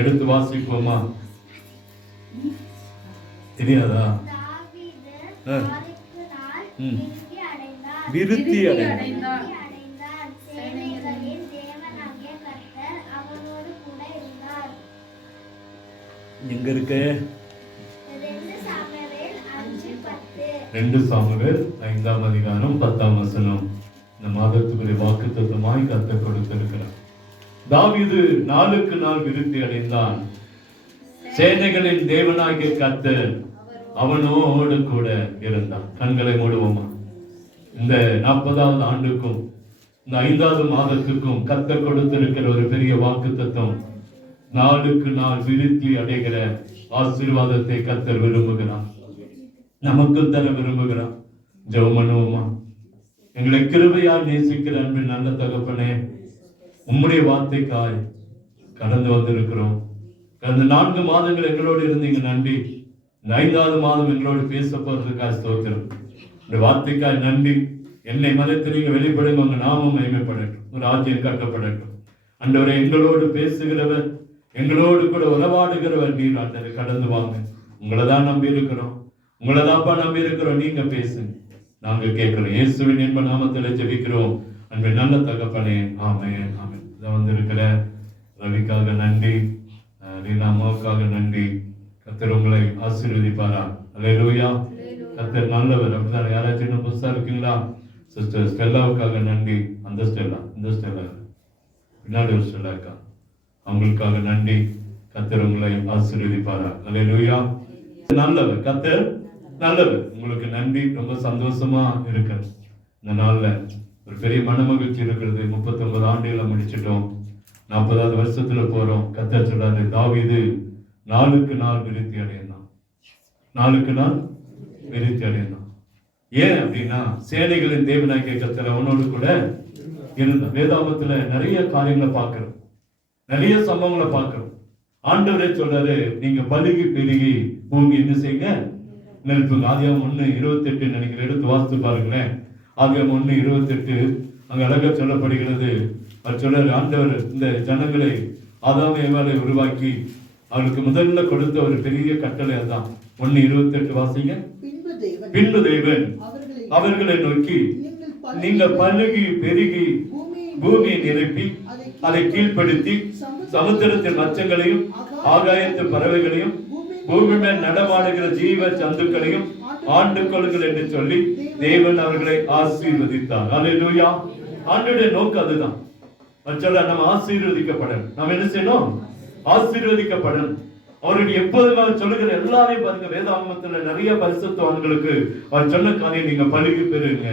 எடுத்து வாசிப்போமா? தெரியாதா? விருத்தி அடைந்தார். எங்க இருக்கு? 2 சாமுவேல் 5ஆம் அதிகாரம் 10ஆம் வசனம். இந்த மாதத்துக்குரிய வாக்குத்தத்தமாய் கர்த்தர் கொடுத்திருக்கிறார். தாவீது நாளுக்கு நாள் விருத்தி அடைந்தான். சேனைகளின் தேவனாகிய கர்த்தர் அவனோடு கூட இருந்தான். கண்களை மூடுவோமா? இந்த 40வது ஆண்டுக்கும் இந்த 5வது மாதத்துக்கும் கர்த்தர் கொடுத்திருக்கிற ஒரு பெரிய வாக்குத்தத்தம், நாளுக்கு நாள் விருத்தி அடைகிற ஆசீர்வாதத்தை கர்த்தர் விரும்புகிறான், நமக்கும் தர விரும்புகிறான். ஜெபம் பண்ணுவோமா? எங்களை கிருபையால் நேசிக்கிற அன்பின் நல்ல தகப்பனே, உம்முடைய வார்த்தைக்காய் கடந்து வந்திருக்கிறோம். கடந்த 4 மாதங்கள் எங்களோடு இருந்தீங்க, நன்றி. இந்த 5வது மாதம் எங்களோடு பேச போறதுக்காக ஸ்தோத்திரம். இந்த வார்த்தைக்காய் நன்றி. என்னை மறைத்து நீங்க வெளிப்படுங்க, உங்க நாமம் மகிமைப்படட்டும், ஒரு ராஜ்யம் கட்டப்படட்டும். ஆண்டவரே, எங்களோடு பேசுகிறவர், எங்களோடு கூட உறவாடுகிறவர் நீர். ஆண்டவரே, கடந்து வாங்க. உங்களை தான் நம்பி இருக்கிறோம், உங்களை தான்ப்பா நம்பி இருக்கிறோம். நீங்க பேசுங்க, நாங்க கேட்கிறோம். இயேசுவின் என்ப நாமத்தில் ஜெபிக்கிறோம் அன்பின் நல்ல தகப்பனே, ஆமென், ஆமென். இதை வந்திருக்கிற ரவிக்காக நன்றி, ரீனா அம்மாவுக்காக நன்றி. கர்த்தர் உங்களை ஆசீர்வதிப்பாரா? அல்லேலூயா. கர்த்தர் நல்லவர். அப்படிதான். யாராச்சும் இன்னும் புதுசா இருக்கீங்களா? சிஸ்டர் ஸ்டெல்லாவுக்காக நன்றி. அந்த ஸ்டெல்லா, இந்த ஸ்டெல்லா, பின்னாடி ஒரு ஸ்டெல்லா இருக்கா, அவங்களுக்காக நன்றி. கர்த்தர் உங்களை ஆசீர்வதிப்பாரா? அல்லேலூயா. நல்லவர், கர்த்தர் நல்லவர். உங்களுக்கு நன்றி. ரொம்ப சந்தோஷமா இருக்கு. இந்த நாள்ல ஒரு பெரிய மனமகிழ்ச்சி இருக்கிறது. 39 ஆண்டுகளை முடிச்சிட்டோம், 40வது வருஷத்துல போறோம். கர்த்தர் சொல்றாரு, தாவீது நாளுக்கு நாள் விருத்தி அடைந்தான், நாளுக்கு நாள் விருத்தி அடைந்தான். ஏன் அப்படின்னா, சேனைகளின் தேவனாகிய கர்த்தர் அவனோடு கூட இருந்தான். வேதாகமத்துல நிறைய காரியங்களை பார்க்கிறோம், நிறைய சம்பவங்களை பார்க்கிறோம். ஆண்டவரே சொல்றாரு, நீங்க பலுகி பெருகி பூமி என்ன செய்யுங்க, நெருப்புங்க. ஆதியாகமம் 1:28 நினைக்கிறேன், எடுத்து வாசித்து பாருங்களேன். ஆதியாகமம் 1:28 அங்க அழகா சொல்லப்படுகிறது. அவர் சொல்றாரு, ஆண்டவர் இந்த ஜனங்களை ஆதாம் ஏவாளை உருவாக்கி அவருக்கு முதல்ல கொடுத்த ஒரு பெரிய கட்டளை அதான். 1:28 வாசிங்க. பின்பு தேவன் அவர்களை நோக்கி, நீங்கள் பலுகி பெருகி பூமியை நிரப்பி அதை கீழ்ப்படுத்தி சமுத்திரத்தின் மச்சங்களையும் ஆகாயத்து பறவைகளையும் பூமி மேல் நடமாடுகிற ஜீவ ஜந்துக்களையும் ஆண்டு கொள்ளுங்கள் என்று சொல்லி தேவன் அவர்களை ஆசீர்வதித்தார். அல்லேலூயா. ஆண்டவருடைய நோக்கம் அதுதான். நம்ம ஆசீர்வதிக்கப்படணும். நாம் என்ன செய்யணும்? ஆசீர்வதிக்கப்படணும். அவருடைய எப்போதுமே சொல்லுகிற எல்லாரையும் பாருங்க, வேதாகமத்துல நிறைய பரிசுத்தவான்களுக்கு அவர் சொன்ன காரியம், நீங்க பலுகி பெறுங்க,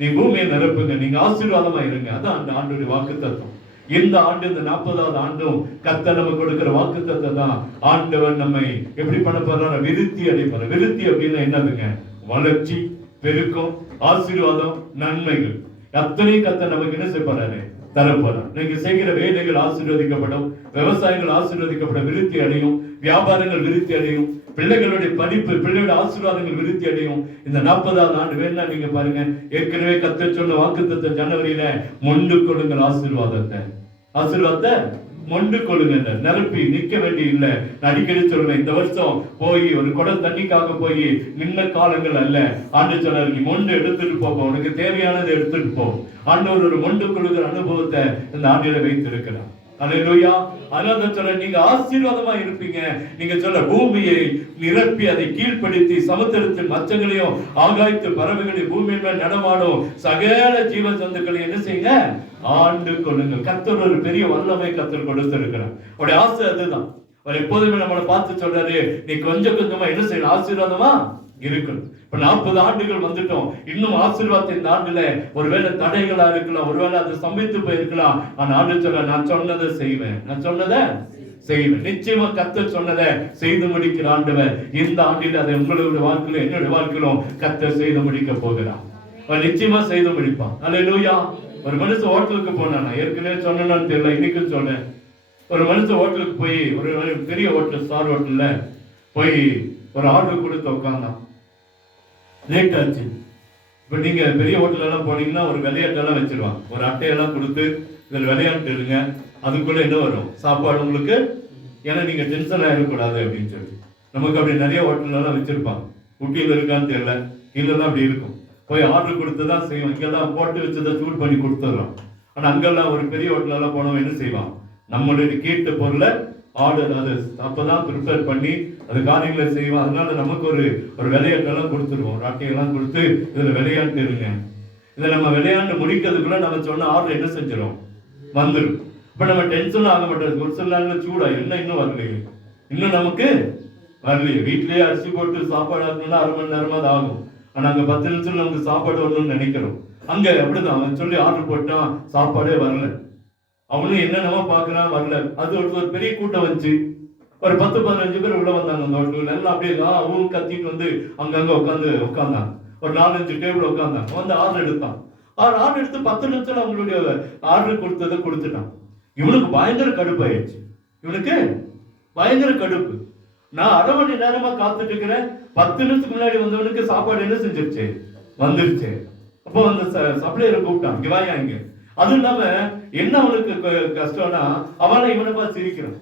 நீ பூமியை நிரப்புங்க, நீங்க ஆசீர்வாதமா இருங்க. அதான் அந்த ஆண்டுடைய வாக்கு தத்துவம். இந்த ஆண்டு, இந்த 40வது ஆண்டும் கர்த்தர் நமக்கு கொடுக்கிற வாக்கு தத்துவம் தான். ஆண்டவர் நம்மை எப்படி பண்ண போறாரு? விருத்தி அடைப்பாரு. விருத்தி அப்படின்னா என்னதுங்க? வளர்ச்சி, பெருக்கம், ஆசீர்வாதம், நன்மைகள் அத்தனையும் கர்த்தர் நமக்கு என்ன செய்யறாரு? தரப்போறார். நீங்க செய்கிற வேலைகள் ஆசீர்வதிக்கப்படும், விவசாயங்கள் ஆசீர்வதிக்கப்படும், விருத்தி அடையும், வியாபாரங்கள் விருத்தி அடையும், பிள்ளைகளுடைய படிப்பு, பிள்ளைகளுடைய ஆசீர்வாதங்கள் விருத்தி அடையும். இந்த 40வது ஆண்டு வேணா நீங்க பாருங்க, ஏற்கனவே கர்த்தர் சொன்ன வாக்குத்தத்தம் ஜனவரியில, மொண்டு கொள்ளுங்கள் ஆசீர்வாதத்தை, ஆசீர்வாதத்தை மொண்டு கொள்ளுங்க, நிரப்பி நிக்க வேண்டி இல்லை. நான் அடிக்கடி சொல்றேன், இந்த வருஷம் போய் ஒரு குடம் தண்ணிக்காக போய் நின்ன காலங்கள் அல்ல. ஆண்டு சொல்றாரு, நீ மொண்டு எடுத்துட்டு போக, உனக்கு தேவையானதை எடுத்துட்டு போ. ஆண்டவர் ஒரு மொண்டு கொள்ளுகிற அனுபவத்தை இந்த ஆண்டில வைத்து இருக்கிறார். அல்லேலூயா. அதனால சொல்ல, நீங்க ஆசீர்வாதமா இருப்பீங்க. நீங்க சொல்ல, பூமியை நிரப்பி அதை கீழ்ப்படுத்தி சமுத்திரத்தின் மச்சங்களையும் ஆகாயத்து பறவைகளையும் பூமியின் மேல் நடமாடும் சகல ஜீவ ஜந்துக்களையும் என்ன செய்யுங்க? ஆண்டு கொள்ளுங்கள். கர்த்தர் ஒரு பெரிய வல்லமை கர்த்தர் கொடுத்திருக்கிறார். அவருடைய ஆசை அதுதான். அவர் எப்போதுமே நம்மளை பார்த்து சொல்றாரு, நீ கொஞ்சம் கொஞ்சமா என்ன செய்யணும்? ஆசீர்வாதமா இருக்கணும். இப்ப 40 ஆண்டுகள் வந்துட்டோம். இன்னும் ஆசீர்வாதத்தை இந்த ஆண்டுல ஒருவேளை தடைகளா இருக்கலாம், ஒருவேளை அது சமைத்து போயிருக்கலாம். ஆனா ஆண்டு சொல்ல, நான் சொன்னதை செய்வேன், நான் சொன்னதை செய்வேன். நிச்சயமா கர்த்தர் சொன்னதை செய்து முடிக்கிற ஆண்டவர் இந்த ஆண்டில் அதை உங்களுடைய வாழ்க்கையிலும் என்னுடைய வாழ்க்கையிலும் கர்த்தர் செய்து முடிக்க போகிறார். நிச்சயமா செய்து முடிப்பான். அல்லேலூயா. ஒரு மனுஷன் ஹோட்டலுக்கு போனானா, ஏற்கனவே சொன்னான்னு தெரியல, இன்னைக்கு சொன்னேன். ஒரு மனுஷன் ஹோட்டலுக்கு போய், ஒரு பெரிய ஹோட்டல், ஸ்டார் ஹோட்டல்ல போய் ஒரு ஆர்டர் கொடுத்து உட்காந்தான். லேட் ஆச்சு. இப்ப நீங்க பெரிய ஹோட்டல் எல்லாம் போனீங்கன்னா ஒரு விளையாட்டெல்லாம் வச்சிருவாங்க, ஒரு அட்டையெல்லாம் கொடுத்து இதில் விளையாட்டு இருங்க, அதுக்குள்ள என்ன வரும்? சாப்பாடு உங்களுக்கு ஏன்னா நீங்க டென்ஷன் ஆகிடக்கூடாது அப்படின்னு சொல்லி. நமக்கு அப்படி நிறைய ஹோட்டல்லாம் வச்சிருப்பாங்க. ஊட்டியில் இருக்கான்னு தெரியல, கீழெல்லாம் அப்படி இருக்கும். போய் ஆர்டர் கொடுத்து தான் செய்வோம். இங்கெல்லாம் போட்டு வச்சதை சூட் பண்ணி கொடுத்துட்றோம். ஆனால் அங்கெல்லாம் ஒரு பெரிய ஹோட்டலெல்லாம் போனவன் என்ன செய்வான், நம்மளுடைய கேட்ட பொருளை ஆர்டர் அது அப்போதான் ப்ரிப்பேர் பண்ணி அது காரியங்களை செய்வான். அதனால நமக்கு ஒரு விளையாட்டெல்லாம் கொடுத்துருவோம். ஒரு அட்டையெல்லாம் கொடுத்து இதில் விளையாட்டு இருங்க, இதை நம்ம விளையாண்டு முடிக்கிறதுக்குள்ள நம்ம சொன்ன ஆர்டர் என்ன செஞ்சிடும், வந்துடும். இப்போ நம்ம டென்ஷனும் ஆக மாட்டோம். ஒரு சில நாளில் சூடா என்ன இன்னும் வரலையே, இன்னும் நமக்கு வரலையே. வீட்லேயே அரிசி போட்டு சாப்பாடு ஆகணும்னா 1/2 மணி நேரமாக தான் ஆகும். ஆனால் அங்கே 10 நிமிஷம் நமக்கு சாப்பாடு வரணும்னு நினைக்கிறோம். அங்கே அப்படிதான் அவன் சொல்லி ஆர்டர் போட்டான், சாப்பாடே வரல. அவனும் என்னென்னமோ பார்க்குறான், வரல. அது ஒரு பெரிய கூட்டம் வந்துச்சு. ஒரு 10-15 பேர் உள்ள வந்தாங்க. அந்த ஹோட்டல் எல்லாம் அப்படியே அவங்க கத்திட்டு வந்து அங்கங்கே உட்காந்தாங்க. ஒரு 4-5 டேபிள் உட்காந்தாங்க. வந்து ஆர்டர் எடுத்தான். ஆர்டர் எடுத்து 10 நிமிஷம் அவங்களுடைய ஆர்டர் கொடுத்ததை கொடுத்துட்டான். இவனுக்கு பயங்கர கடுப்பாயிடுச்சு. இவனுக்கு பயங்கர கடுப்பு. நான் 1/2 மணி நேரமா காத்துட்டு இருக்கிறேன். 10 நிமிஷத்துக்கு முன்னாடி வந்தவனுக்கு சாப்பாடு என்ன செஞ்சிருச்சு, வந்துருச்சு. அப்போ அந்த சப்ளையரை கூப்பிட்டான், இங்க வாயா இங்க. அதுவும் இல்லாம என்ன அவனுக்கு கஷ்டம்னா, அவனை இவனை பார்த்து சிரிக்கிறான்,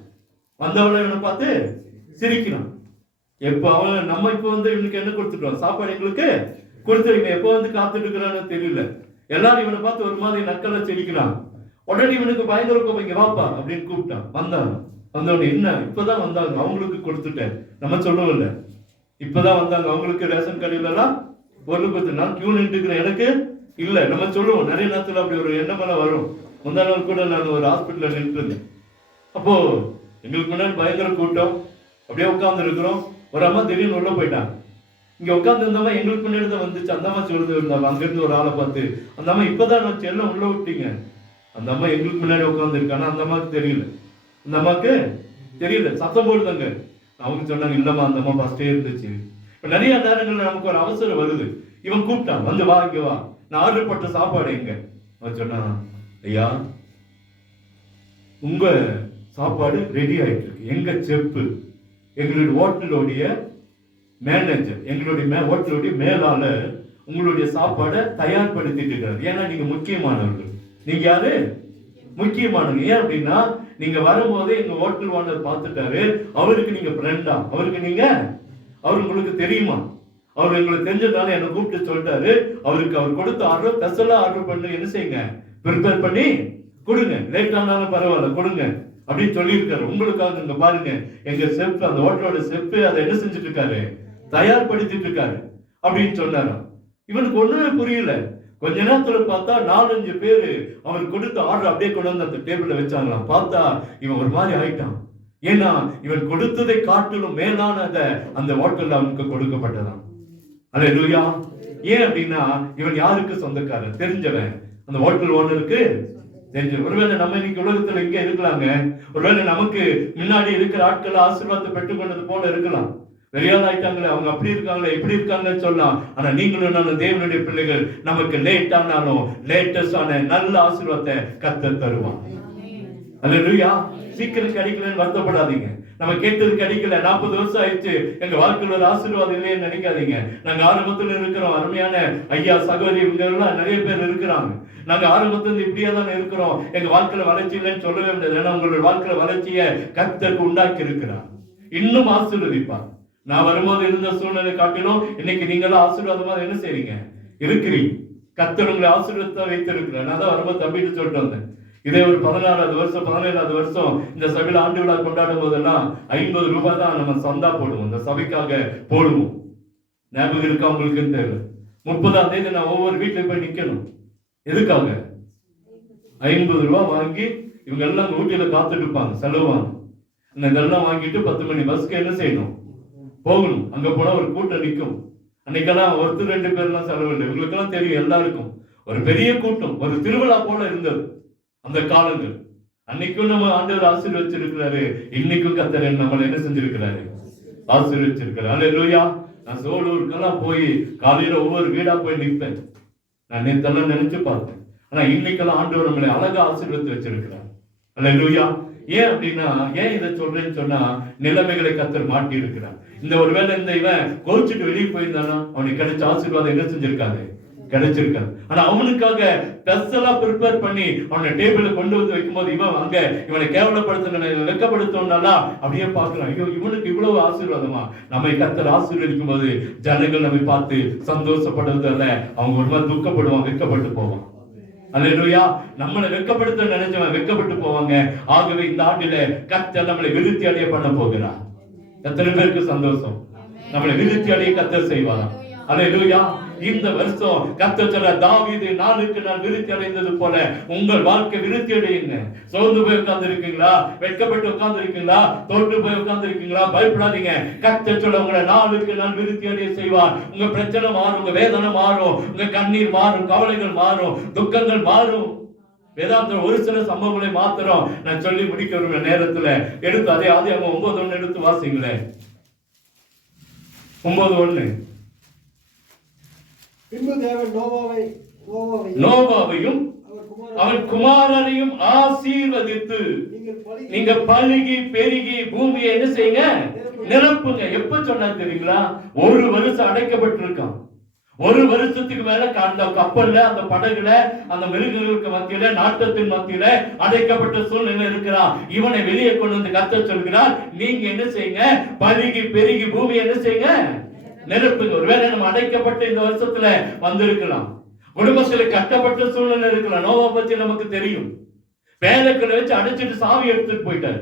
வந்தவனை இவனை பார்த்து சிரிக்கிறான். எப்ப அவன் நம்ம இப்ப வந்து இவனுக்கு என்ன கொடுத்துட்டோம், சாப்பாடு எங்களுக்கு கொடுத்துருங்க, எப்ப வந்து காத்துட்டு இருக்கிறான்னு தெரியல. எல்லாரும் இவனை பார்த்து ஒரு மாதிரி நக்கலை சிரிக்கிறான். உடனே இவனுக்கு பயங்கர கோபம், இங்க வாப்பா அப்படின்னு கூப்பிட்டான். வந்தவனே என்ன இப்பதான் வந்தாங்க, அவங்களுக்கு கொடுத்துட்டேன். நம்ம சொல்லவில்லை, இப்பதான் வந்தாங்க, அவங்களுக்கு ரேஷன் கடையில எல்லாம் பொருள் கொடுத்து நான் கியூ நின்றுக்கிறேன், எனக்கு இல்ல. நம்ம சொல்லுவோம் நிறைய நேரத்துல அப்படி ஒரு எண்ணமெல்லாம் வரும். முந்தா நாள் கூட நான் ஒரு ஹாஸ்பிட்டல்ல நின்றுருந்தேன். அப்போ எங்களுக்கு முன்னாடி பயங்கர கூட்டம், அப்படியே உட்கார்ந்து இருக்கிறோம். ஒரு அம்மா திடீர்னு உள்ள போயிட்டாங்க. இங்க உட்கார்ந்து இருந்தவங்க எங்களுக்கு முன்னாடி தான் வந்துச்சு. அந்த அம்மா சொல்லுது, இருந்தாங்க அங்கிருந்து ஒரு ஆளை பார்த்து, அந்த அம்மா இப்பதான் நான் செல்லம் உள்ள விட்டீங்க. அந்த அம்மா எங்களுக்கு முன்னாடி உட்கார்ந்து இருக்கானா, அந்த அம்மாவுக்கு தெரியல. அந்த அம்மாவுக்கு தெரியல, சத்தம் போடுதாங்க. அவங்க சொன்னாங்க, இல்லம்மா அந்த அம்மா ஃபர்ஸ்டே இருந்துச்சு. இப்ப நிறைய நேரங்கள்ல நமக்கு ஒரு அவசரம் வருது. இவன் கூப்பிட்டான், வந்து வா இங்க வா, நான் ஆர்டர் போட்ட சாப்பாடு எங்க. அவன் சொன்னான், ஐயா உங்க சாப்பாடு ரெடி ஆயிட்டு இருக்கு. எங்க செப்பு, எங்களுடைய ஹோட்டலுடைய மேனேஜர், எங்களுடைய ஹோட்டலுடைய மேலாளர் உங்களுடைய சாப்பாடை தயார்படுத்திட்டு இருக்காரு. ஏன்னா நீங்க முக்கியமானவர்கள். நீங்க யாரு, முக்கியமானவங்க. ஏன் அப்படின்னா நீங்க வரும்போதே எங்க ஹோட்டல் ஓனர் பார்த்துட்டாரு, அவருக்கு நீங்க ஃப்ரெண்டா, அவர் உங்களுக்கு தெரியுமா, அவர் எங்களுக்கு தெரிஞ்சதால என்ன கூப்பிட்டு சொல்லிட்டாரு, அவருக்கு அவர் கொடுத்த ஆர்டர் ஸ்பெஷலா ஆர்டர் பண்ணி என்ன செய்யுங்க, ப்ரிப்பேர் பண்ணி கொடுங்க, லேட் ஆனாலும் பரவாயில்ல கொடுங்க அப்படின்னு சொல்லியிருக்காரு. உங்களுக்காக இங்க பாருங்க, எங்க செஃப், அந்த ஹோட்டலோட செஃப் அதை என்ன செஞ்சுட்டு இருக்காரு, தயார்படுத்திட்டு இருக்காரு அப்படின்னு சொன்னாரு. இவனுக்கு ஒண்ணுமே புரியல. கொஞ்ச நேரத்துல பார்த்தா 4-5 பேரு அவர் கொடுத்த ஆர்டர் அப்படியே கொண்டு வந்து அந்த டேபிள்ல வச்சாங்களாம். பார்த்தா இவன் ஒரு மாதிரி ஆயிட்டான். ஏன்னா இவன் கொடுத்ததை காட்டிலும் மேலானத அந்த ஹோட்டல்ல அவனுக்கு கொடுக்கப்பட்டதான். அல்லேலூயா. ஏன் அப்படின்னா இவன் யாருக்கு சொந்தக்காரன், தெரிஞ்சவன், அந்த ஹோட்டல் ஓனருக்கு தெரிஞ்ச. ஒருவேளை நம்ம இன்னைக்கு உலகத்துல இங்க இருக்கலாங்க, ஒருவேளை நமக்கு முன்னாடி இருக்கிற ஆட்கள் ஆசீர்வாதத்தை பெற்றுக்கொண்டது போல இருக்கலாம். பெரியாள் ஆயிட்டாங்களே, அவங்க அப்படி இருக்காங்களே இப்படி இருக்காங்கன்னு சொல்லலாம். ஆனா நீங்களும் நானும் தேவனுடைய பிள்ளைகள், நமக்கு லேட் ஆனாலும் லேட்டஸ்ட் ஆன நல்ல ஆசீர்வாதத்தை கர்த்தர் தருவான். அல்லேலூயா. சீக்கிரம் கிடைக்கலன்னு வருத்தப்படாதீங்க. நம்ம கேட்டது கிடைக்கல, 40 வருஷம் ஆயிடுச்சு, எங்க வாழ்க்கையில் ஒரு ஆசீர்வாதம் இல்லைன்னு நினைக்காதீங்க. நாங்க ஆரம்பத்துல இருக்கிறோம். அருமையான ஐயா சகோதரி இவங்க எல்லாம் நிறைய பேர் இருக்கிறாங்க. நாங்க ஆரம்பத்துல இப்படியே தான் இருக்கிறோம், எங்க வாழ்க்கையில வளர்ச்சி இல்லைன்னு சொல்லவே முடியாது. ஏன்னா உங்களுடைய வாழ்க்கையில வளர்ச்சியை கர்த்தருக்கு உண்டாக்கி இருக்கிறார், இன்னும் ஆசீர்வதிப்பார். நான் வரும்போது இருந்த சூழ்நிலை காட்டிலும் இன்னைக்கு நீங்களும் ஆசீர்வாதமா என்ன செய்றீங்க, இருக்கிறீங்க. கர்த்தர் உங்களை ஆசீர்வாதத்தை வைத்திருக்கிறார். நான் தான் வரும்போது தம்பிட்டு சொல்லிட்டு வந்தேன், இதே ஒரு 16வது வருஷம் 17வது வருஷம் இந்த சபையில ஆண்டு விழா கொண்டாடும் போதெல்லாம் 50 ரூபாய் தான் நம்ம சந்தா போடுவோம், இந்த சபைக்காக போடுவோம். ஞாபகம் இருக்கா உங்களுக்கு தெரியல. 30ஆம் தேதி நான் ஒவ்வொரு வீட்டுல போய் நிக்கணும். எதுக்காக? 50 ரூபாய் வாங்கி இவங்க எல்லாம் ஊட்டியில காத்துட்டு இருப்பாங்க, செலவாங்க. இதெல்லாம் வாங்கிட்டு 10 மணி பஸ்க்கு என்ன செய்யணும், போகணும். அங்க போனா ஒரு கூட்டம் நிற்கும். அன்னைக்கெல்லாம் ஒருத்தர் 2 பேர்லாம் செலவு இல்லை, இவங்களுக்கெல்லாம் தெரியும் எல்லாருக்கும். ஒரு பெரிய கூட்டம், ஒரு திருவிழா போல இருந்தது அந்த காலங்கள். அன்னைக்கும் நம்ம ஆண்டவர் ஆசீர்வதிச்சிருக்கிறாரு, இன்னைக்கும் கர்த்தர் நம்மளை என்ன செஞ்சிருக்கிறாரு, ஆசீர்வதிச்சிருக்கிறாரு. அல்லேலூயா. நான் சோலூருக்கெல்லாம் போய் காலையில ஒவ்வொரு வீடா போய் நிற்பேன். நான் நேத்தெல்லாம் நினைச்சு பார்த்தேன். ஆனா இன்னைக்கெல்லாம் ஆண்டவர் நம்மளை அழகா ஆசீர்வதித்து வச்சிருக்கிறார். அல்லேலூயா. ஏன் அப்படின்னா, ஏன் இதை சொல்றேன்னு சொன்னா, நிலைமைகளை கர்த்தர் மாட்டி இருக்கிறார். இந்த ஒருவேளை இந்த இவன் கோச்சிட்டு வெளியே போயிருந்தானா அவனுக்கு கிடைச்ச ஆசீர்வாதம் என்ன செஞ்சிருக்காரு, கிடைச்சிருக்காது. ஆனா அவனுக்காக ஸ்பெஷலா ப்ரிப்பேர் பண்ணி அவனை டேபிள்ல கொண்டு வந்து வைக்கும்போது இவன் அங்க இவனை கேவலப்படுத்தணும் வெட்கப்படுத்தணும்னால அப்படியே பார்க்கலாம், ஐயோ இவனுக்கு இவ்வளவு ஆசீர்வாதமா. நம்மை கர்த்தர் ஆசீர்வதிக்கும் போது ஜனங்கள் நம்மை பார்த்து சந்தோஷப்படுறதில்ல, அவங்க ஒரு மாதிரி துக்கப்படுவான், வெட்கப்பட்டு போவான். அல்லேலூயா. நம்மளை வெட்கப்படுத்த நினைச்சவன் வெட்கப்பட்டு போவாங்க. ஆகவே இந்த ஆண்டில கர்த்தர் நம்மளை விருத்தி அடைய பண்ண போகிறார். எத்தனை பேருக்கு சந்தோஷம்? நம்மளை விருத்தி அடைய கர்த்தர் செய்வார். அல்லேலூயா. இந்த வருஷம் கர்த்தர் சொல்ற, தாவீது நாளுக்கு நாள் விருத்தி அடைந்தது போல உங்கள் வாழ்க்கை விருத்தி அடையுங்க. சோர்ந்து போய் உட்கார்ந்து இருக்கீங்களா? வெட்கப்பட்டு உட்கார்ந்து இருக்கீங்களா? தோற்று போய் உட்கார்ந்து இருக்கீங்களா? பயப்படாதீங்க. கர்த்தர் சொல்ல, உங்களை நாளுக்கு நாள் விருத்தி அடைய செய்வார். உங்க பிரச்சனை மாறும், உங்க வேதனை மாறும், உங்க கண்ணீர் மாறும், கவலைகள் மாறும், துக்கங்கள் மாறும். வேதாந்தம் ஒரு சில சம்பவங்களை மாத்திரம் நான் சொல்லி முடிக்கிற நேரத்துல எடுத்து அதே அவங்க 9:1 எடுத்து வாசிங்களேன். 9:1. பின்பு தேவன் நோவாவையும் அவன் குமாரரையும் ஆசீர்வதித்து, நீங்க பலுகி பெருகி பூமியை என்ன செய்யுங்க? நிரப்புங்க. எப்ப சொன்னா தெரியுங்களா? ஒரு வருஷம் அடைக்கப்பட்டிருக்கான். ஒரு வருஷத்துக்கு மேல அந்த கப்பல்ல, அந்த படகுல, அந்த மிருகங்களுக்கு மத்தியில, நாட்டத்தின் மத்தியில அடைக்கப்பட்ட சூழ்நிலை இருக்கிறான். இவனை வெளியே கொண்டு வந்து கர்த்தர் சொல்கிறார், நீங்க என்ன செய்யுங்க? பலுகி பெருகி பூமியை என்ன செய்யுங்க? நிரப்புங்க. ஒருவேளை நம்ம அடைக்கப்பட்ட இந்த வருஷத்துல வந்திருக்கலாம், குடும்பத்துல கட்டப்பட்ட சூழ்நிலை இருக்கலாம். நோவா பத்தி நமக்கு தெரியும். பேலைக்குள்ள வச்சு அடைச்சிட்டு சாவி எடுத்துட்டு போயிட்டாரு.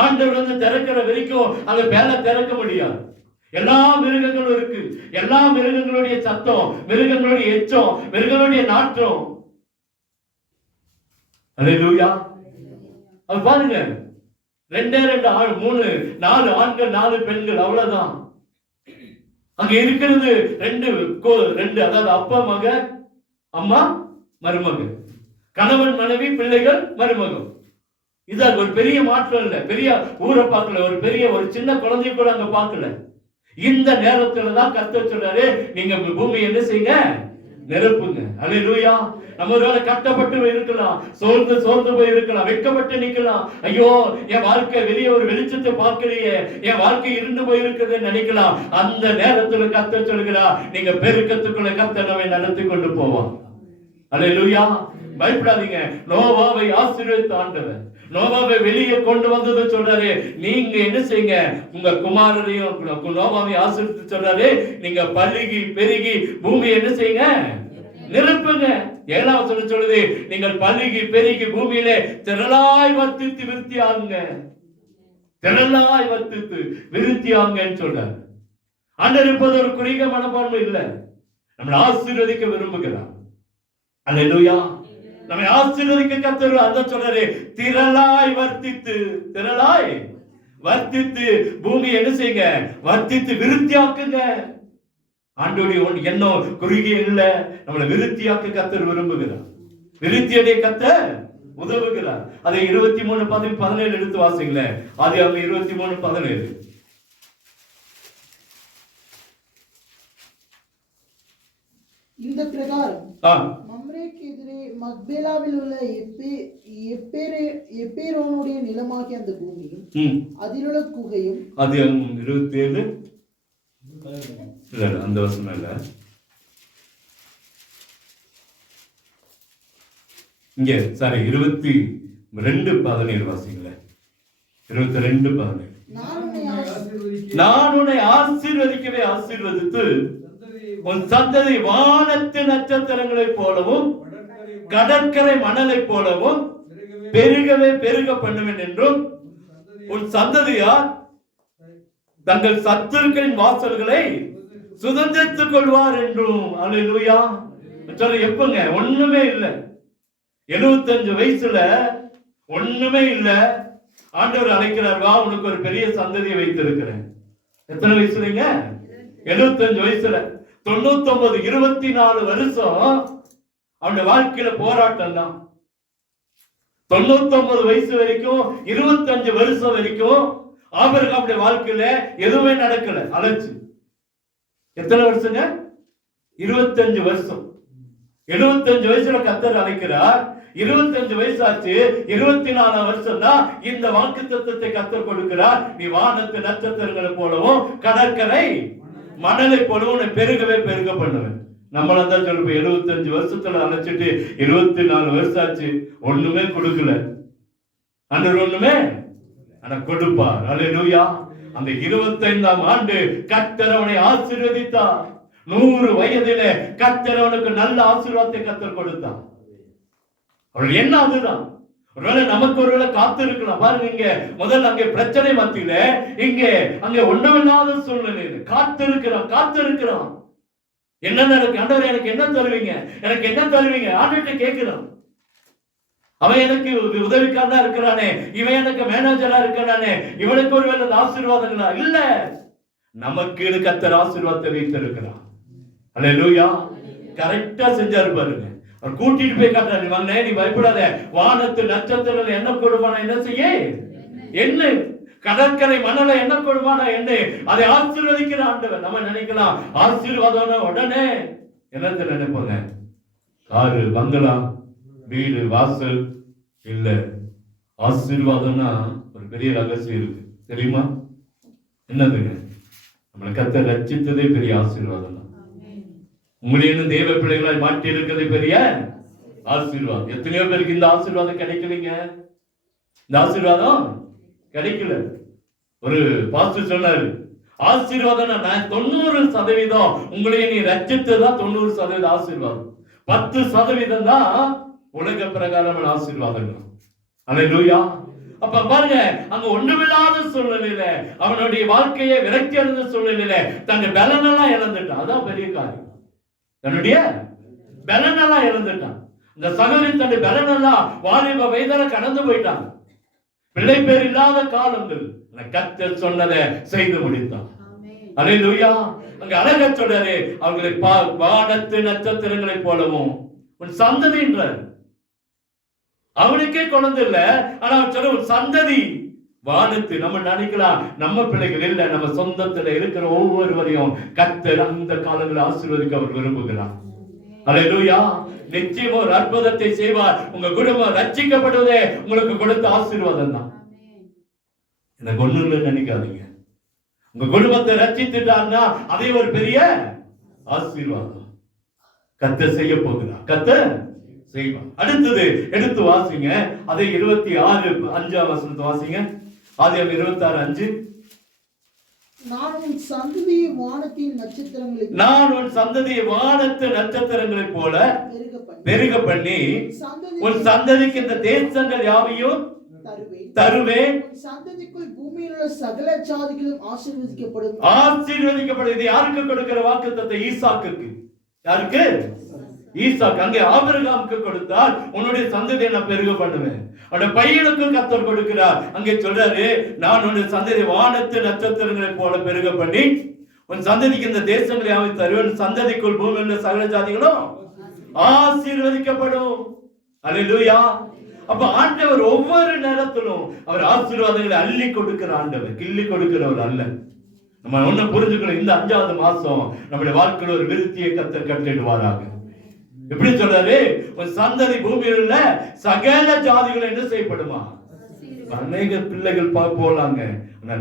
ஆண்டவர் வந்து திறக்கிற வரைக்கும் அந்த பேலை திறக்க முடியாது. எல்லா மிருகங்களும் இருக்கு. எல்லா மிருகங்களுடைய சத்தம், மிருகங்களுடைய எச்சம், மிருகங்களுடைய நாற்றம். அல்லேலூயா. அது பாருங்க, 2 ஆண் 3 4 ஆண்கள் 4 பெண்கள், அவ்வளவுதான். அங்க இருக்கிறது 2 அதாவது அப்பா மக, அம்மா மருமக, கணவன் மனைவி, பிள்ளைகள், மருமகம். இது ஒரு பெரிய மாற்றம் இல்ல. பெரிய ஊரை பார்க்கல, ஒரு சின்ன குழந்தைய கூட அங்க பார்க்கல. இந்த நேரத்துலதான் கர்த்தர் சொல்றாரு, நீங்க பூமி என்ன செய்யுங்க? நிரப்புங்க. அல்லேலூயா. நம்ம ஒருவேளை கட்டப்பட்டு இருக்கலாம், சோர்ந்து போய் இருக்கலாம், வெட்கப்பட்டு நிக்கலாம். ஐயோ என் வாழ்க்கை வெளியே ஒரு வெளிச்சத்தை பார்க்கலையே, என் வாழ்க்கை இருண்டு போய் இருக்குதுன்னு நினைக்கலாம். அந்த நேரத்துல கர்த்தர் சொல்கிறார், நீங்க பெருக்கத்துக்குள்ள கர்த்தர் நம்மை நடத்தி கொண்டு போவான். அல்லேலூயா. பயப்படாதீங்க. நோவாவை ஆசீர்வதித்த ஆண்டவர் நோவாவை வெளியே கொண்டு வந்தது சொல்றாரு, நீங்க என்ன செய்யுங்க? உங்க குமாரரையும் நோவாவையும் ஆசீர்வதித்து சொல்றாரு, நீங்க பலுகி பெருகி பூமியை என்ன செய்யுங்க? நிரப்புங்க. 7வது சொல்லுது, நீங்கள் பலுகி பெருகி பூமியிலே திரளாய் வர்த்தித்து விருத்தியாகுங்க. திரளாய் வர்த்தித்து விருத்தியாகுங்கன்னு சொல்றாரு. ஆண்டவர் இருப்பது ஒரு குறுகிய மனப்பான்மை இல்லை, நம்மளை ஆசீர்வதிக்க விரும்புகிறார். அல்லேலூயா. நம்மை ஆசீர்வதிக்க கர்த்தர் அதான் சொல்றாரு, திரளாய் வர்த்தித்து பூமி என்ன செய்யுங்க? வர்த்தித்து விருத்தியாக்குங்க. ஆண்டவருடைய எண்ணம் குறுகிய இல்ல, நம்மளை விருத்தியாக்க கர்த்தர் விரும்புகிறார். விருத்தியடைய கர்த்தர் உதவுகிறார். அதை 23:17 எடுத்து வாசிங்களேன். ஆதியாகமம் 23:17. இந்த பிரகாரம் மம்ரேக்கு எதிரே மக்பேலாவில் உள்ள எப்பேரோனுடைய நிலமாகிய அந்த பூமியும் அதிலுள்ள குகையும். ஆதியாகமம் 27 இல்ல, அந்த வசனம் இல்ல, இங்க சாரி 22:17 வாசிங்களேன். 22:17. நான் உன்னை ஆசீர்வதிக்கவே ஆசீர்வதித்து உன் சந்ததி வானத்து நட்சத்திரங்களைப் போலவும் கடற்கரை மணலைப் போலவும் பெருகவே பெருக பண்ணுவேன் என்றும் உன் சந்ததியார் தங்கள் சத்துருக்களின் வாசல்களை சுதந்திரித்துக் கொள்வார் என்றும். அல்லேலூயா. எப்பங்க? ஒண்ணுமே இல்லை. 75 வயசுல ஒண்ணுமே இல்ல. ஆண்டவர் அழைக்கிறார், வா உனக்கு ஒரு பெரிய சந்ததியை வைத்திருக்கிறேன். எத்தனை வயசுலங்க? 75 வயசுல. 99 24 வருஷம் அவனுடைய வாழ்க்கையில போராட்டம் தான். 99 வயசு வரைக்கும் 25 வருஷம் வரைக்கும் ஆபிரகாமுடைய வாழ்க்கையில எதுவுமே நடக்கல, அழைச்சு. எத்தனை வருஷங்க? 25 வருஷம். 75 வயசுல கர்த்தர் அழைக்கிறார். 25 வயசாச்சு. 24 வருஷம் தான் இந்த வாக்குத்தத்தத்தை கர்த்தர் கொடுக்கிறார். நீ வானத்து நட்சத்திரங்களை போலவும் கடற்கரை மணலை போலவும் பெருகவே பெருக பண்ணுவேன். நம்மள தான் சொல்லுவோம் 75 வருஷத்துல அழைச்சிட்டு 24 வருஷம் ஆச்சு, ஒண்ணுமே கொடுக்கல. ஆண்டவர் ஒண்ணுமே ஆனா கொடுப்பார். அல்லேலூயா. அந்த 25ஆம் ஆண்டு கர்த்தர் அவனை ஆசீர்வதித்தார். 100 வயதிலே கர்த்தர் அவனுக்கு நல்ல ஆசீர்வாதத்தை கர்த்தர் கொடுத்தார். அவள் என்ன அதுதான். ஒருவேளை நமக்கு ஒருவேளை காத்து இருக்கலாம். பாருங்க, இங்க முதல்ல அங்கே பிரச்சனை மத்தியில, இங்க அங்க ஒண்ணுமில்லாத சூழ்நிலையில காத்து இருக்கிறான். என்ன நடக்கு? ஆண்டவர் எனக்கு என்ன தருவீங்க, எனக்கு என்ன தருவீங்க ஆண்டுகிட்ட கேட்கிறான். அவன் எனக்கு உதவிக்காரனா இருக்கிறானே, இவன் எனக்கு மேனேஜரா இருக்கிறானே, இவனுக்கு ஒருவேளை ஆசீர்வாதங்களா? இல்ல, நமக்கு கர்த்தர் ஆசீர்வாதத்தை வைத்திருக்கிறான். அல்லேலூயா. கரெக்டா செஞ்சாரு பாருங்க. அவர் கூட்டிட்டு போய் காட்டுறாரு, மகனே நீ பயப்படாத, வானத்து நட்சத்திரங்கள் என்ன கொடுப்பானா என்ன செய்ய, என்ன கடற்கரை மணல என்ன கொடுப்பானா என்ன, அதை ஆசீர்வதிக்கிற ஆண்டவர். நம்ம நினைக்கலாம் ஆசீர்வாதம் உடனே என்னத்தை நினைப்போங்க, காரு பங்களா வீடு வாசல். இல்ல, ஆசீர்வாதம்னா ஒரு பெரிய ரகசியம் இருக்கு தெரியுமா? என்னதுங்க? நம்மளை கர்த்தர் ரட்சித்ததே பெரிய ஆசீர்வாதம். உங்களையும் தேவ பிள்ளைகளாய் மாற்றி இருக்கிறது பெரிய ஆசீர்வாதம். எத்தனையோ பேருக்கு இந்த ஆசீர்வாதம் கிடைக்கலைங்க. இந்த ஆசீர்வாதம் கிடைக்கல. ஒரு பாஸ்டர் சொன்னாரு, ஆசீர்வாதம் 90% உங்களையே நீ ரட்சித்ததுதான் 90% ஆசீர்வாதம், 10% தான் உலக பிரகாரமான ஆசீர்வாதம். அல்லேலூயா. அப்ப பாருங்க, அங்க ஒண்ணுமில்லாத சூழ்நிலையில, அவனுடைய வாழ்க்கையை விரக்தி அடைந்த சூழ்நிலையில தன்னுடைய பலனெல்லாம் இழந்துட்டான். அதான் பெரிய காரியம். தன்னுடைய பலனெல்லாம் இழந்துட்டான். இந்த சகோதரி தன்னுடைய பலனெல்லாம் வாலிப வயதில கடந்து போயிட்டான். பிள்ளை பேர் இல்லாத காலங்கள் கர்த்தர் சொன்னதை செய்து முடித்தான். அல்லேலூயா. அங்க அழகா சொல்றாரு, அவர்களை வானத்து நட்சத்திரங்களை போலவும் உன் சந்ததின்றார். அவனுக்கே குழந்தை இல்ல, ஆனா அவன் சொல்ற உன் சந்ததி வானத்து. நம்ம நினைக்கலாம் நம்ம பிள்ளைகள் இல்ல, நம்ம சொந்தத்துல இருக்கிற ஒவ்வொருவரையும் கர்த்தர் அந்த காலங்களில் ஆசீர்வதிக்க அவர் விரும்புகிறார். அல்லேலூயா. நிச்சயம் ஒரு அற்புதத்தை செய்வார். உங்க குடும்பம் ரட்சிக்கப்படுவதே உங்களுக்கு கொடுத்த ஆசீர்வாதம் தான். எனக்கு ஒண்ணு இல்லைன்னு நினைக்காதீங்க. உங்க குடும்பத்தை ரட்சித்துட்டார்னா அதே ஒரு பெரிய ஆசீர்வாதம் கர்த்தர் செய்ய போகிறார். கர்த்தர் செய்வார். அடுத்தது எடுத்து வாசிங்க, அதை 26:5 வசனத்தை வாசிங்க. ஆதியாகமம் 26:5. நான் உன் சந்ததியை வானத்து நட்சத்திரங்களைப் போல பெருக பண்ணி உன் சந்ததிக்கு இந்த தேசங்கள் யாவையும் தருவேன். சந்ததிக்குள் பூமியில் உள்ள சகல ஜாதிகளும் ஆசீர்வதிக்கப்படும். இது யாருக்கு கொடுக்கிற வாக்குத்தத்தம்? ஈசாக்குக்கு. யாருக்கு? ஈசாக்கு. அங்கே ஆபிரகாமுக்கு கொடுத்தால் உன்னுடைய சந்ததியை நான் பெருக பண்ணுவேன். அவனுடைய பையனுக்கு கர்த்தர் கொடுக்கிறார். அங்கே சொல்றாரு, நான் உன்னுடைய சந்ததி வானத்து நட்சத்திரங்களை போல பெருக பண்ணி உன் சந்ததிக்கு இந்த தேசங்களை யாவை தருவேன். சந்ததிக்குள் பூமியில் சகல ஜாதிகளும் ஆசீர்வதிக்கப்படும். அல்லேலூயா. அப்ப ஆண்டவர் ஒவ்வொரு நேரத்திலும் அவர் ஆசீர்வாதங்களை அள்ளி கொடுக்கிற ஆண்டவர், கிள்ளி கொடுக்கிறவர் அல்ல. நம்ம ஒண்ணு புரிஞ்சுக்கணும், இந்த 5வது மாசம் நம்முடைய வாழ்க்கையில் ஒரு விருத்தியை கர்த்தர் கட்டிடுவாராக. எப்படி சொல்றாரு? ஒரு சந்ததி பூமியில் உள்ள சகல ஜாதிகள் என்ன செய்யப்படுமா? அநேக பிள்ளைகள் போலாங்க.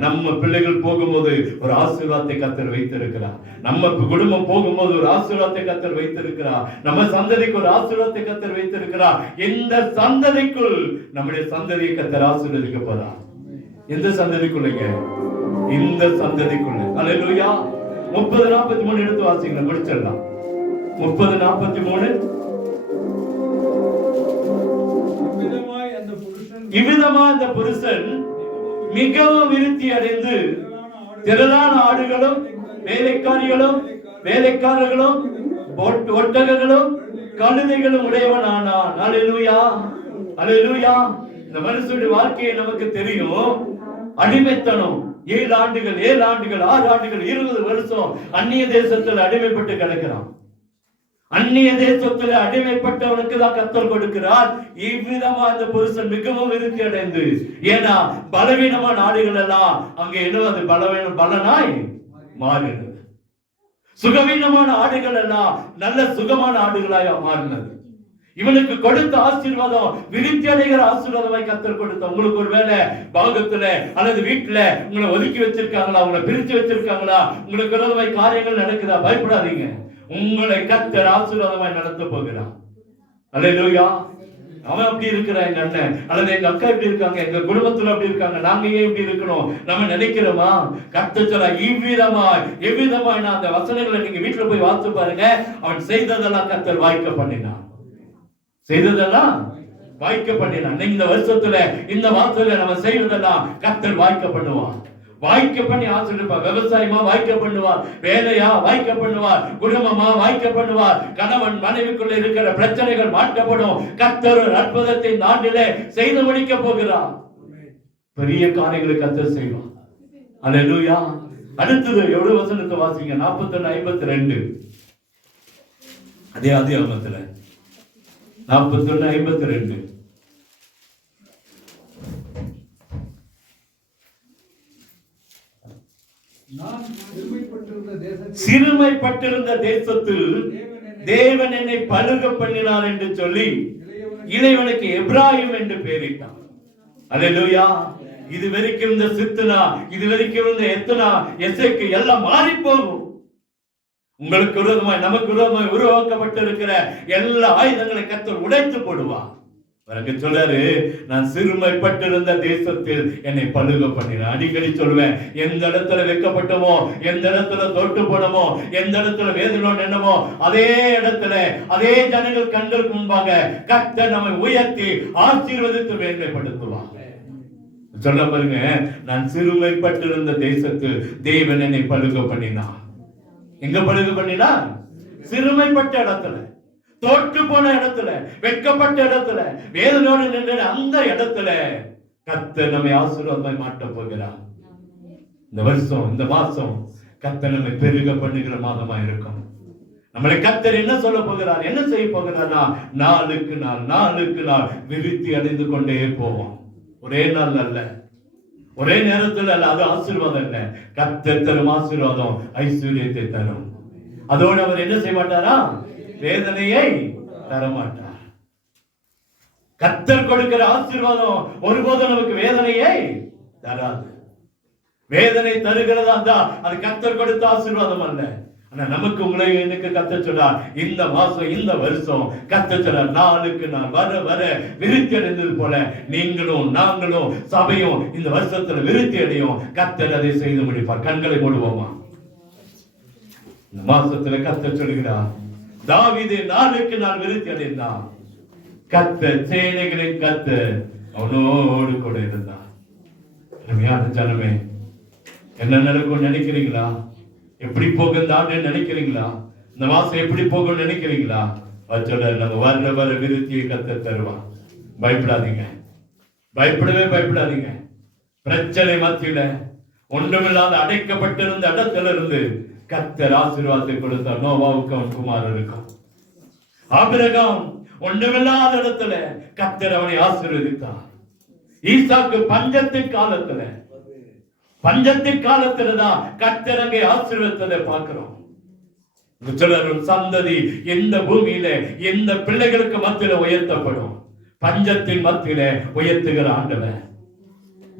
நம்ம பிள்ளைகள் போகும்போது ஒரு ஆசீர்வாதத்தை கர்த்தர் வைத்திருக்கிறார். நம்ம குடும்பம் போகும்போது ஒரு ஆசீர்வாதத்தை கர்த்தர் வைத்திருக்கிறார். நம்ம சந்ததிக்கு ஒரு ஆசீர்வாதத்தை கர்த்தர் வைத்திருக்கிறார். இந்த சந்ததிக்குள் நம்முடைய சந்ததியை கர்த்தர் ஆசீர்வதிக்க போறார். எந்த சந்ததிக்குள்ளங்க? இந்த சந்ததிக்குள்ள. அல்லேலூயா. 30:43 எடுத்து வாசிங்க, முடிச்சிடலாம். 30:43. இவ்விதமா அந்த புருஷன் மிகவும் விருத்தி அடைந்து திரளான ஆடுகளும் வேலைக்காரிகளும் வேலைக்காரர்களும் ஒட்டகங்களும் கழுதைகளும் உடையவனானான். அல்லேலூயா. அல்லேலூயா. இந்த மனுஷனுடைய வாழ்க்கையை நமக்கு தெரியும். அடிமைத்தனம் 7 ஆண்டுகள் 6 ஆண்டுகள் 20 வருஷம் அந்நிய தேசத்தில் அடிமைப்பட்டு கிடக்கிறான். அந்நிய தேசத்தில் அடிமைப்பட்டவனுக்கு தான் கர்த்தர் கொடுக்கிறார். இவ்விதமா அந்த புருஷன் மிகவும் விருத்தி அடைந்து, ஏன்னா பலவீனமான ஆடுகள் எல்லாம் அங்கே என்ன பலனாய் மாறினது. சுகவீனமான ஆடுகள் எல்லாம் நல்ல சுகமான ஆடுகளாய் மாறினது. இவனுக்கு கொடுத்த ஆசீர்வாதம் விருத்தி அடைகிற ஆசீர்வாதமாய் கர்த்தர் கொடுத்த. உங்களுக்கு ஒரு வேலை பாகத்துல அல்லது வீட்டுல உங்களை ஒதுக்கி வச்சிருக்காங்களா, உங்களை பிரிச்சு வச்சிருக்காங்களா, உங்களுக்கு விரோதமாய் காரியங்கள் நடக்குதா? பயப்படாதீங்க. உங்களை கர்த்தர் ஆசீர்வாதமாய் நடத்த போகிறார். அல்லேலூயா. அவன் அப்படி இருக்கிற எங்க அண்ணன் அல்லது எங்க அக்கா இப்படி இருக்காங்க, எங்க குடும்பத்துல அப்படி இருக்காங்க, நாங்க ஏன் இப்படி இருக்கணும் நம்ம நினைக்கிறோமா? கர்த்தர் சொல்ல எவ்விதமாய் நான் அந்த வசனங்களை நீங்க வீட்டுல போய் வாசித்து பாருங்க. அவன் செய்ததெல்லாம் கர்த்தர் வாய்க்க பண்ணினான். செய்ததெல்லாம் வாய்க்க பண்ணினான். இந்த வருஷத்துல இந்த வாசத்துல நம்ம செய்வதெல்லாம் கர்த்தர் வாய்க்க பண்ணுவான். வாய்க்க பண்ணி ஆசீர்வதிப்பார். விவசாயமா வாய்க்க பண்ணுவார், வேலையா வாய்க்க பண்ணுவார், குடும்பமா வாய்க்க பண்ணுவார். கணவன் மனைவிக்குள்ள இருக்கிற பிரச்சனைகள் மாற்றப்படும். கர்த்தர் ஒரு அற்புதத்தை நாட்டிலே செய்து முடிக்க போகிறார். பெரிய காரியங்களை கர்த்தர் செய்வார். அல்லேலூயா. அடுத்தது எவ்வளவு வசனத்தை வாசிங்க? 41:52. அதே அதிகாரத்துல 41:52. சிறுமைப்பட்டிருந்த தேசத்தில் தேவன் என்னை பலுக பண்ணினார் என்று சொல்லி இளையவனுக்கு எப்ராயிம் என்று பெயரிட்டான். அல்லேலூயா. இது வரைக்கும் இருந்த சித்தனா, இது வரைக்கும் இருந்த எத்தனா, எசேக்கு எல்லாம் மாறி போகும். உங்களுக்கு விரோதமாய் நமக்கு விரோதமாய் உருவாக்கப்பட்டிருக்கிற எல்லா ஆயுதங்களை கர்த்தர் உடைத்து போடுவார். சொல்றாரு, நான் சிறுமைப்பட்டிருந்த தேசத்தில் என்னை பலுக பண்ணினார். அடிக்கடி சொல்லுவேன், எந்த இடத்துல வைக்கப்பட்டமோ, எந்த இடத்துல தொட்டு போனமோ, எந்த இடத்துல வேதனோ நின்னமோ, அதே இடத்துல அதே ஜனங்கள் கண்களுக்கு முன்பாக கர்த்தர் நம்மை உயர்த்தி ஆசீர்வதித்து மேன்மைப்படுத்துவார். சொல்ல பாருங்க, நான் சிறுமைப்பட்டிருந்த தேசத்தில் தேவன் என்னை பலுக பண்ணினார். எங்க பலுக பண்ணினார்? சிறுமைப்பட்ட இடத்துல, தோற்று போன இடத்துல, வெட்கப்பட்ட இடத்துல, வேதனோடு நின்ற அந்த இடத்துல கர்த்தர் நம்மை ஆசீர்வாதமாய் மாற்ற போகிறார். இந்த வருஷம், இந்த மாசம் கர்த்தர் நம்மை பெருக பண்ணுகிற மாதமா இருக்கும். நம்மளை கர்த்தர் என்ன சொல்ல போகிறார், என்ன செய்ய போகிறார்னா, நாளுக்கு நாள் விருத்தி அடைந்து கொண்டே போவோம். ஒரே நாள் அல்ல, ஒரே நேரத்தில் அல்ல. அது ஆசீர்வாதம் இல்ல. கர்த்தர் தரும் ஆசீர்வாதம் ஐஸ்வர்யத்தை தரும். அதோடு அவர் என்ன செய்ய மாட்டாரா? வேதனையை தரமாட்டார். கர்த்தர் கொடுக்கிற ஆசீர்வாதம் ஒருபோதும் நமக்கு வேதனையை தராது. வேதனை தருகிறதா இருந்தா அது கர்த்தர் கொடுத்த ஆசீர்வாதம் அல்ல. ஆனா நமக்கு உங்களை எனக்கு கர்த்தர் சொல்றார், இந்த மாசம் இந்த வருஷம் கர்த்தர் சொல்றார், நாளுக்கு நாள் வர வர விருத்தி அடைந்தது போல நீங்களும் நாங்களும் சபையும் இந்த வருஷத்துல விருத்தி அடையும். கர்த்தர் அதை செய்து முடிப்பார். கண்களை மூடுவோமா? இந்த மாசத்துல கர்த்தர் சொல்கிறார், தாவீது நாளுக்கு நாள் விருத்தி அடைந்தான். கர்த்தர் சேனைகளின் கர்த்தர் அவனோடு கூட இருந்தார். ஜனமே, என்ன நடக்கும் நினைக்கிறீங்களா? எப்படி போகுதான்னு நினைக்கிறீங்களா? இந்த மாசம் எப்படி போகும் நினைக்கிறீங்களா? நம்ம வர வர விருத்தியை கர்த்தர் தருவான். பயப்படாதீங்க, பயப்படாதீங்க. பிரச்சனை மத்தியில ஒன்றுமில்லாத அடைக்கப்பட்டிருந்த இடத்துல இருந்து கர்த்தர் ஆசீர்வாதத்தை கொடுத்தார். நோவாவுக்கு அவன் குமாரர் இருக்கும். ஆபிரகாம் ஒன்றுமில்லாத இடத்துல கர்த்தர் அவனை ஆசீர்வதித்தார். ஈசாக்கு பஞ்சத்தின் காலத்துலதான் கர்த்தர் அங்கே ஆசீர்வதித்ததை பார்க்கிறோம். சந்ததி எந்த பூமியில எந்த பிள்ளைகளுக்கு மத்தியில உயர்த்தப்படும். பஞ்சத்தின் மத்தியில உயர்த்துகிற ஆண்டவர்.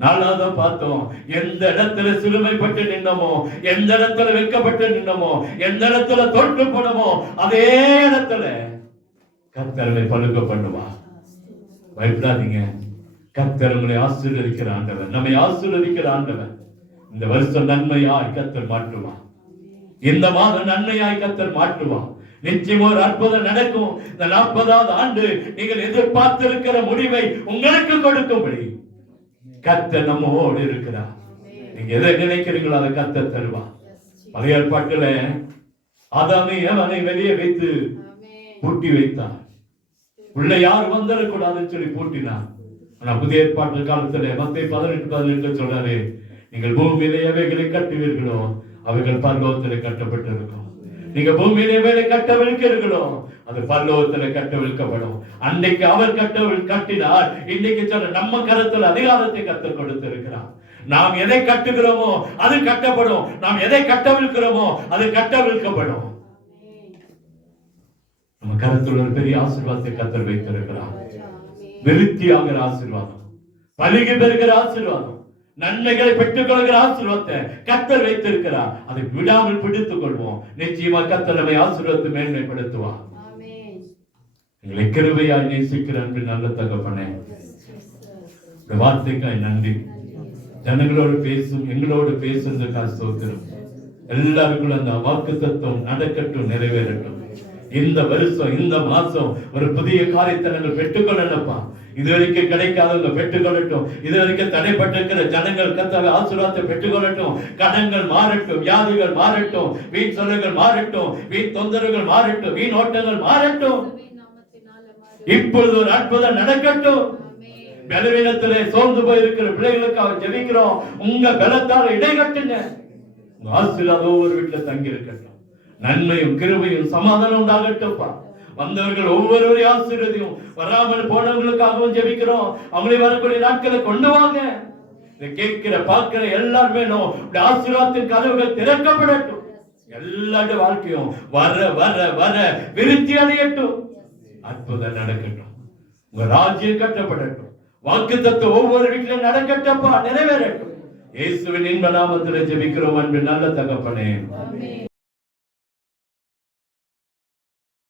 நாலாவது பார்த்தோம், எந்த இடத்துல சிறுமைப்பட்டு நின்னமோ, எந்த இடத்துல வெட்கப்பட்டு நின்னமோ, எந்த இடத்துல தொட்டு போனமோ, அதே இடத்துல கர்த்தரை பலுக பண்ணுவார். பயப்படாதீங்க. கர்த்தர் உங்களை ஆசீர்வதிக்கிற ஆண்டவர், நம்மை ஆசீர்வதிக்கிற ஆண்டவர். இந்த வருஷம் நன்மையாய் கர்த்தர் மாற்றுவார். இந்த மாதம் நன்மையாய் கர்த்தர் மாற்றுவார். நிச்சயம் ஒரு அற்புதம் நடக்கும். இந்த 40வது ஆண்டு நீங்கள் எதிர்பார்த்திருக்கிற முடிவை உங்களுக்கு கொடுக்கும்படி கர்த்தர் நம்மோடு இருக்கிறார். நீங்க எதை நினைக்கிறீங்களோ அதை கர்த்தர் தருவார். பழைய ஏற்பாட்டுல ஆதாமை அவனை வெளியே வைத்து பூட்டி வைத்தார். உள்ள யார் வந்துடக்கூடாதுன்னு சொல்லி பூட்டினார். ஆனா புதிய ஏற்பாட்டு காலத்துல மத்தேயு 18:18 சொல்றாரு, நீங்கள் பூமியிலே எவைகளை கட்டுவீர்களோ அவைகள் பரலோகத்திலே கட்டப்பட்டிருக்கும். நீங்க பூமியிலே எவைகளை கட்டவிழ்க்கிறீர்களோ அது பரலோகத்திலே கட்டவிழ்க்கப்படும். அன்னைக்கு அவர் கட்டினார். இன்னைக்கு சொல்ற நம்ம கருத்துல அதிகாரத்தை கர்த்தர் கொடுத்திருக்கிறார். நாம் எதை கட்டுகிறோமோ அது கட்டப்படும். நாம் எதை கட்டவிழ்க்கிறோமோ அது கட்டவிழ்க்கப்படும். நம்ம கருத்துல ஒரு பெரிய ஆசீர்வாதத்தை கர்த்தர் வைத்திருக்கிறார். விருத்தியாகிற ஆசீர்வாதம், பலிகை பெறுகிற ஆசீர்வாதம், நன்மைகளை பெற்றுக் கொள்கிற ஆசீர்வாதத்தை கர்த்தர் வைத்திருக்கிறார். அதை விடாமல் பிடித்துக் கொள்வோம். நிச்சயமா கர்த்தர் நம்மை ஆசீர்வாதத்தை மேன்மைப்படுத்துவார். எங்களை கிருபையாய் நேசிக்கிற அன்பு நல்ல தகப்பனே, இந்த வார்த்தைக்காய் நன்றி. ஜனங்களோடு பேசும், எங்களோடு பேசுறதுக்காக ஸ்தோத்திரம். எல்லாருக்கும் அந்த வாக்குத்தத்தம் நடக்கட்டும், நிறைவேறட்டும். இந்த வருஷம், இந்த மாசம் ஒரு புதிய காரியத்தை நாங்கள் பெற்றுக்கொள்ளப்பா. இதுவரைக்கும் கிடைக்காதவங்க பெற்றுக்கொள்ளட்டும். இதுவரைக்கும் தடைப்பட்டிருக்கிற ஜனங்கள் கர்த்தாவே ஆசீர்வாதத்தை பெற்றுக்கொள்ளட்டும். கடன்கள் மாறட்டும், வியாதிகள் மாறட்டும், வீண் சொல்லுகள் மாறட்டும், வீண் தொந்தரவுகள் மாறட்டும், வீண் ஓட்டங்கள் மாறட்டும். இப்பொழுது ஒரு அற்புதம் நடக்கட்டும். பலவீனத்திலே சோர்ந்து போயிருக்கிற பிள்ளைகளுக்காக ஜெபிக்கிறோம். உங்க பலத்தால் இடைகட்டுங்க. ஆசீர்வாதம் ஒவ்வொரு வீட்டுல தங்கி இருக்கட்டும். நன்மையும் கிருபையும் சமாதானம் உண்டாகட்டும்ப்பா. வந்தவர்கள் ஒவ்வொருவரையும் ஆசீர்வதியும். வராமல் போனவங்களுக்காகவும் ஜெபிக்கிறோம். அவங்களே வரக்கூடிய நாட்களை கொண்டு வாங்க. கேட்கிற பார்க்கிற எல்லாருமே ஆசீர்வாதத்தின் கதவுகள் திறக்கப்படட்டும். எல்லாருடைய வாழ்க்கையும் வர வர வர விருத்தி அடையட்டும். அற்புதம் நடக்கட்டும். உங்க ராஜ்யம் கட்டப்படட்டும். வாக்குத்தத்தம் ஒவ்வொரு வீட்டிலும் நடக்கட்டப்பா, நிறைவேறட்டும். இயேசுவின் இன்ப நாமத்தில் ஜெபிக்கிறோம் அன்பு நல்ல தகப்பனே.